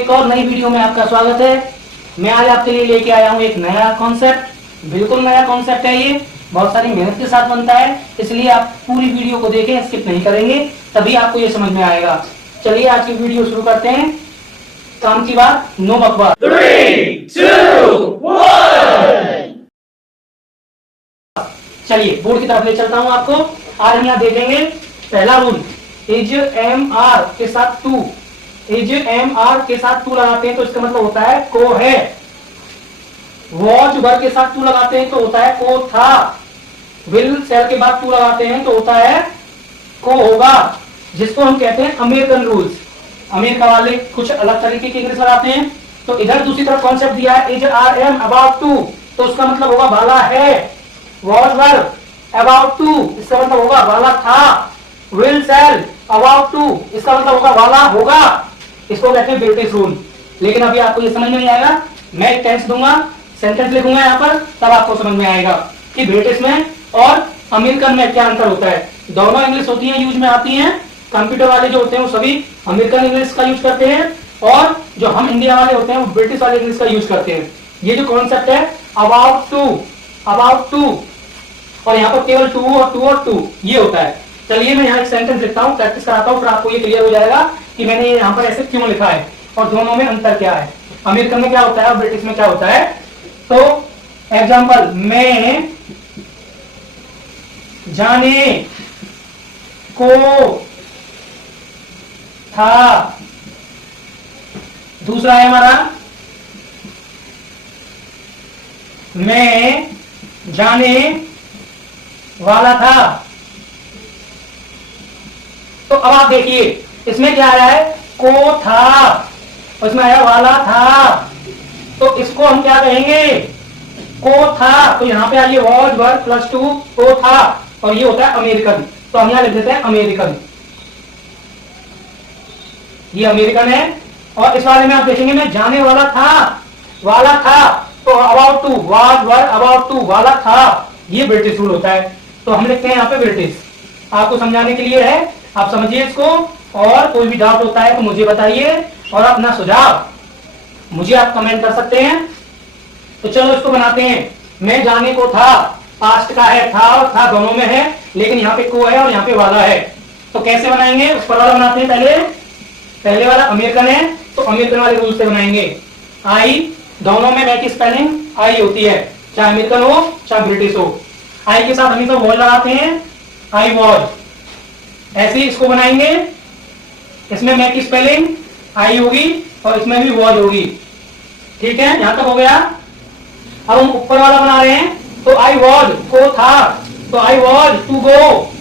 एक और नई वीडियो में आपका स्वागत है। मैं आज आपके लिए लेके आया हूँ एक नया कॉन्सेप्ट, बिल्कुल नया कॉन्सेप्ट है। ये बहुत सारी मेहनत के साथ बनता है, इसलिए आप पूरी वीडियो को देखें, स्किप नहीं करेंगे, तभी आपको ये समझ में आएगा। चलिए आज की वीडियो शुरू करते हैं। काम की बात, नो बकवास। 3, 2, 1। चलिए बोर्ड की तरफ ले चलता हूँ आपको। आज हम यहाँ देखेंगे पहला रूल, इज एम आर के साथ टू, इज एम आर के साथ टू लगाते हैं तो इसका मतलब होता है को है। वॉच वर के साथ टू लगाते हैं तो होता है को था। विल सेल के बाद टू लगाते हैं तो होता है को होगा, जिसको हम कहते हैं अमेरिकन रूल्स। अमेरिका वाले कुछ अलग तरीके की इंग्लिश लगाते हैं। तो इधर दूसरी तरफ कॉन्सेप्ट दिया है is are am about to, तो उसका मतलब होगा वाला है। वॉच वर अबाउट टू, इसका मतलब होगा वाला था। विल सेल अबाउट टू, इसका मतलब होगा वाला होगा। इसको कहते हैं ब्रिटिश रूल। लेकिन अभी आपको ये समझ में नहीं आएगा। मैं एक टेंस दूंगा, सेंटेंस लिखूंगा यहाँ पर, तब आपको समझ में आएगा कि ब्रिटिश में और अमेरिकन में क्या अंतर होता है। दोनों इंग्लिश होती है, यूज में आती हैं। कंप्यूटर वाले जो होते हैं वो सभी अमेरिकन इंग्लिश का यूज करते हैं, और जो हम इंडिया वाले होते हैं वो ब्रिटिश वाले इंग्लिश का यूज करते हैं। ये जो कॉन्सेप्ट है अबाउट टू, अबाउट टू, और यहाँ पर केवल टू और टू ये होता है। चलिए मैं यहाँ एक सेंटेंस लिखता हूँ, प्रैक्टिस कराता हूँ, फिर आपको ये क्लियर हो जाएगा कि मैंने ये यहाँ पर ऐसे क्यों लिखा है और दोनों में अंतर क्या है, अमेरिकन में क्या होता है और ब्रिटिश में क्या होता है। तो एग्जाम्पल, मैं जाने को था। दूसरा है हमारा, मैं जाने वाला था। तो अब आप देखिए इसमें क्या आया है, को था, उसमें आया वाला था। तो इसको हम क्या कहेंगे, को था। तो यहाँ पे आइए वॉज वर प्लस टू को था, और ये होता है अमेरिकन। तो हम यहाँ लिख देते हैं अमेरिकन, ये अमेरिकन है। और इस वाले में आप देखेंगे मैं जाने वाला था, वाला था, तो about to, was were about to, वाला था, ये ब्रिटिश रूल होता है। तो हम लिखते हैं यहाँ पे ब्रिटिश। आपको समझाने के लिए है, आप समझिए इसको, और कोई भी डाउट होता है तो मुझे बताइए, और अपना सुझाव मुझे आप कमेंट कर सकते हैं। तो चलो इसको बनाते हैं। मैं जाने को था, पास्ट का है, था और था दोनों में है, लेकिन यहाँ पे को है और यहाँ पे वाला है। तो कैसे बनाएंगे, ऊपर वाला बनाते हैं। पहले वाला अमेरिकन है तो अमेरिकन वाले रूल से बनाएंगे। आई, दोनों में मैं की स्पेलिंग आई होती है, चाहे अमेरिकन हो चाहे ब्रिटिश हो। आई के साथ हमेशा वॉज लगाते हैं, आई वॉज। ऐसे ही इसको बनाएंगे, इसमें मैं की स्पेलिंग आई होगी और इसमें भी वॉज होगी। ठीक है, यहां तक हो गया। अब हम ऊपर वाला बना रहे हैं। तो आई वॉज को था, तो I was to go,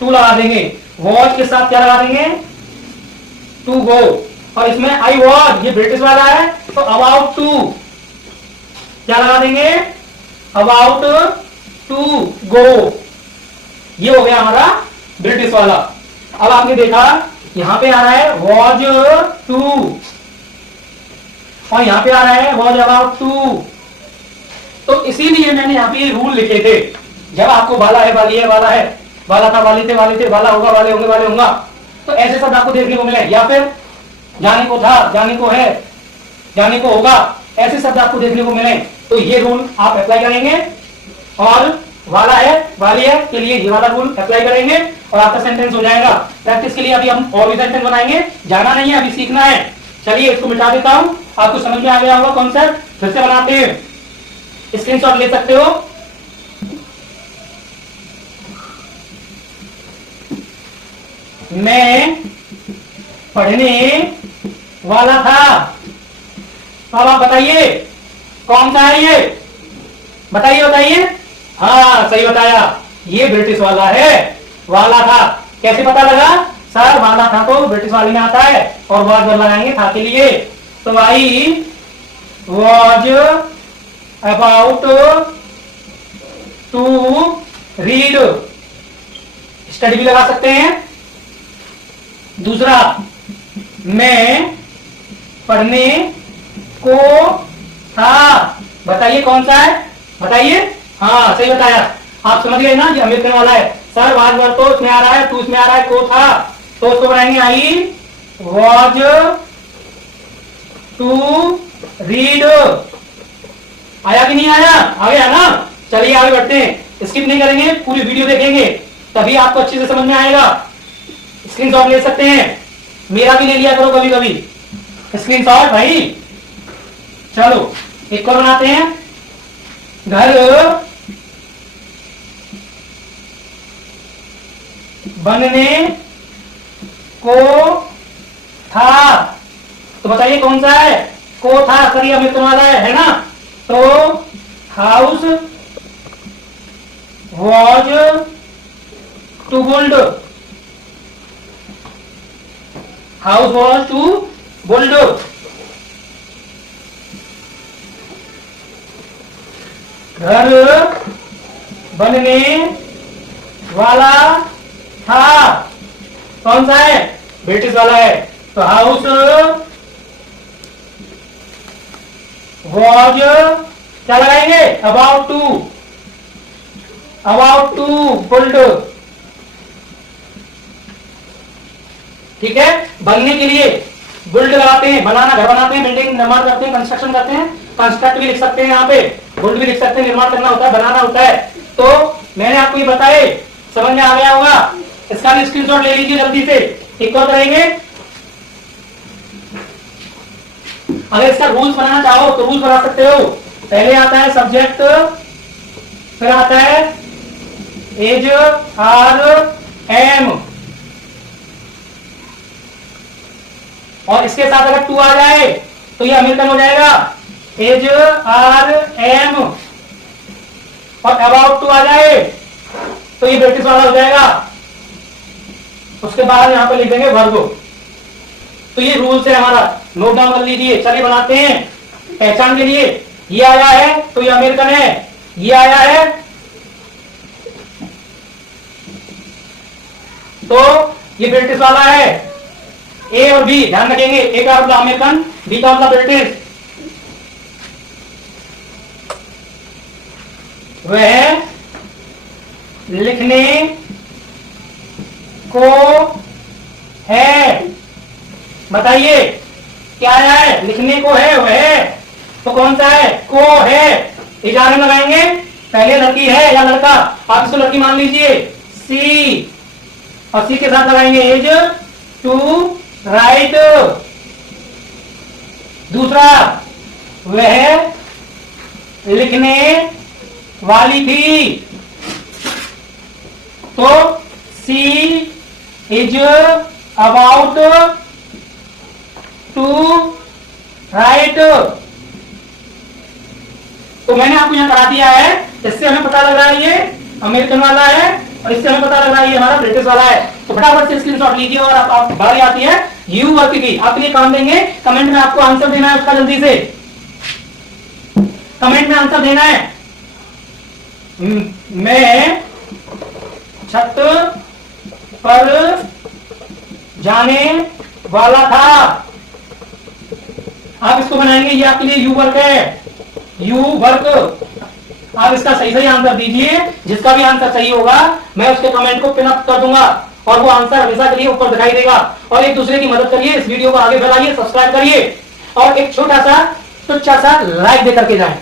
to लगा देंगे। वॉज के साथ क्या लगा देंगे, टू गो। और इसमें आई वॉज, ये ब्रिटिश वाला है, तो अबाउट टू क्या लगा देंगे, अबाउट टू गो। ये हो गया हमारा ब्रिटिश वाला। अब आपने देखा यहां पे आ रहा है वॉज टू, और यहां पे आ रहा है वॉज अबाउट टू। तो इसीलिए मैंने यहाँ पे रूल लिखे थे। जब आपको वाला है, वाली है, वाला है, वाला था, वाली थे, वाली थे, वाला होगा, वाले होंगे, वाले होगा, तो ऐसे शब्द आपको देखने को मिले। या फिर जाने को था, जाने को है, जाने को होगा, ऐसे शब्द आपको देखने को मिले, तो ये रूल आप अप्लाई करेंगे। और वाला है, वाली है के लिए ये वाला रूल अप्लाई करेंगे और आपका सेंटेंस हो जाएगा। प्रैक्टिस के लिए अभी हम और भी सेंटेंस बनाएंगे, जाना नहीं है, अभी सीखना है। चलिए इसको मिटा देता हूं, आपको समझ में आ गया होगा कॉन्सेप्ट। फिर से बनाते हैं, स्क्रीनशॉट ले सकते हो। मैं पढ़ने वाला था। अब आप बताइए कौन सा है ये, बताइए बताइए। हाँ सही बताया, ये ब्रिटिश वाला है, वाला था। कैसे पता लगा सर, वाला था तो ब्रिटिश वाले में आता है, और वॉज वर लगाएंगे था के लिए। तो I was about to read, study भी लगा सकते हैं। दूसरा, मैं पढ़ने को था, बताइए कौन सा है, बताइए। हाँ सही बताया, आप समझ गए ना, ये अमेरिकन वाला है। सर वाज वर तो इसमें आ रहा है, टू इसमें आ रहा है, को था, तो उसको बनाएंगे आई वॉज टू रीड। आया कि नहीं आया? आ गया ना? चलिए आगे बढ़ते हैं, स्किप नहीं करेंगे, पूरी वीडियो देखेंगे तभी आपको अच्छे से समझ में आएगा। स्क्रीनशॉट ले सकते हैं, मेरा भी ले लिया करो कभी कभी स्क्रीनशॉट भाई। चलो एक और बनाते हैं। घर बनने को था, तो बताइए कौन सा है? को था, सही अमित वाला है ना? तो house was to build, house was to build. घर बनने वाला था, कौन सा है? ब्रिटिश वाला है। तो हाउस वॉज क्या लगाएंगे? About to build. ठीक है, बनने के लिए बिल्ड लगाते हैं, बनाना, घर बनाते हैं, बिल्डिंग निर्माण करते हैं, कंस्ट्रक्शन करते हैं, कंस्ट्रक्ट भी लिख सकते हैं, यहाँ पे बिल्ड भी लिख सकते हैं, निर्माण करना होता है, बनाना होता है। तो मैंने आपको ये बताए, समझ में आ गया होगा। इसका भी स्क्रीनशॉट ले लीजिए जल्दी से। एक और करेंगे, अगर इसका रूल्स बनाना चाहो तो रूल्स बना सकते हो। पहले आता है सब्जेक्ट, फिर आता है एज आर एम, और इसके साथ अगर टू आ जाए तो ये अमेरिकन हो जाएगा। एज आर एम और अबाउट टू आ जाए तो ये ब्रिटिश वाला हो जाएगा। उसके बाद यहां पे लिख देंगे वर्गो। तो ये रूल्स है हमारा, नोट डाउन कर लीजिए। चलिए बनाते हैं पहचान के लिए। ये आया है तो ये अमेरिकन है, ये आया है तो ये ब्रिटिश वाला है। ए और बी ध्यान रखेंगे, ए का मतलब अमेरिकन, बी का मतलब ब्रिटिश। वह लिखने को है, बताइए क्या आया है? लिखने को है, वह तो कौन सा है? को है। इजारे लगाएंगे, पहले लड़की है या लड़का, आप इसको लड़की मान लीजिए, सी, और सी के साथ लगाएंगे एज टू राइट। दूसरा, वह लिखने वाली थी, तो सी इज अबाउट टू राइट। तो मैंने आपको यहां करा दिया है, इससे हमें पता लग रहा है ये अमेरिकन वाला है, और इससे हमें पता लग रहा है ये हमारा ब्रिटिश वाला है। तो फटाफट से स्क्रीनशॉट लीजिए और आप बारी आती है यू वर्क की। आपके लिए काम देंगे, कमेंट में आपको आंसर देना है उसका, जल्दी से कमेंट में आंसर देना है। मैं छत पर जाने वाला था। आप इसको बनाएंगे, ये आपके लिए यू वर्क है, यू वर्क। आप इसका सही सही आंसर दीजिए, जिसका भी आंसर सही होगा मैं उसके कमेंट को पिन अप कर दूंगा और वो आंसर हमेशा के लिए ऊपर दिखाई देगा। और एक दूसरे की मदद करिए, इस वीडियो को आगे फैलाइए, सब्सक्राइब करिए और एक छोटा सा तुच्छा सा लाइक दे करके जाएं।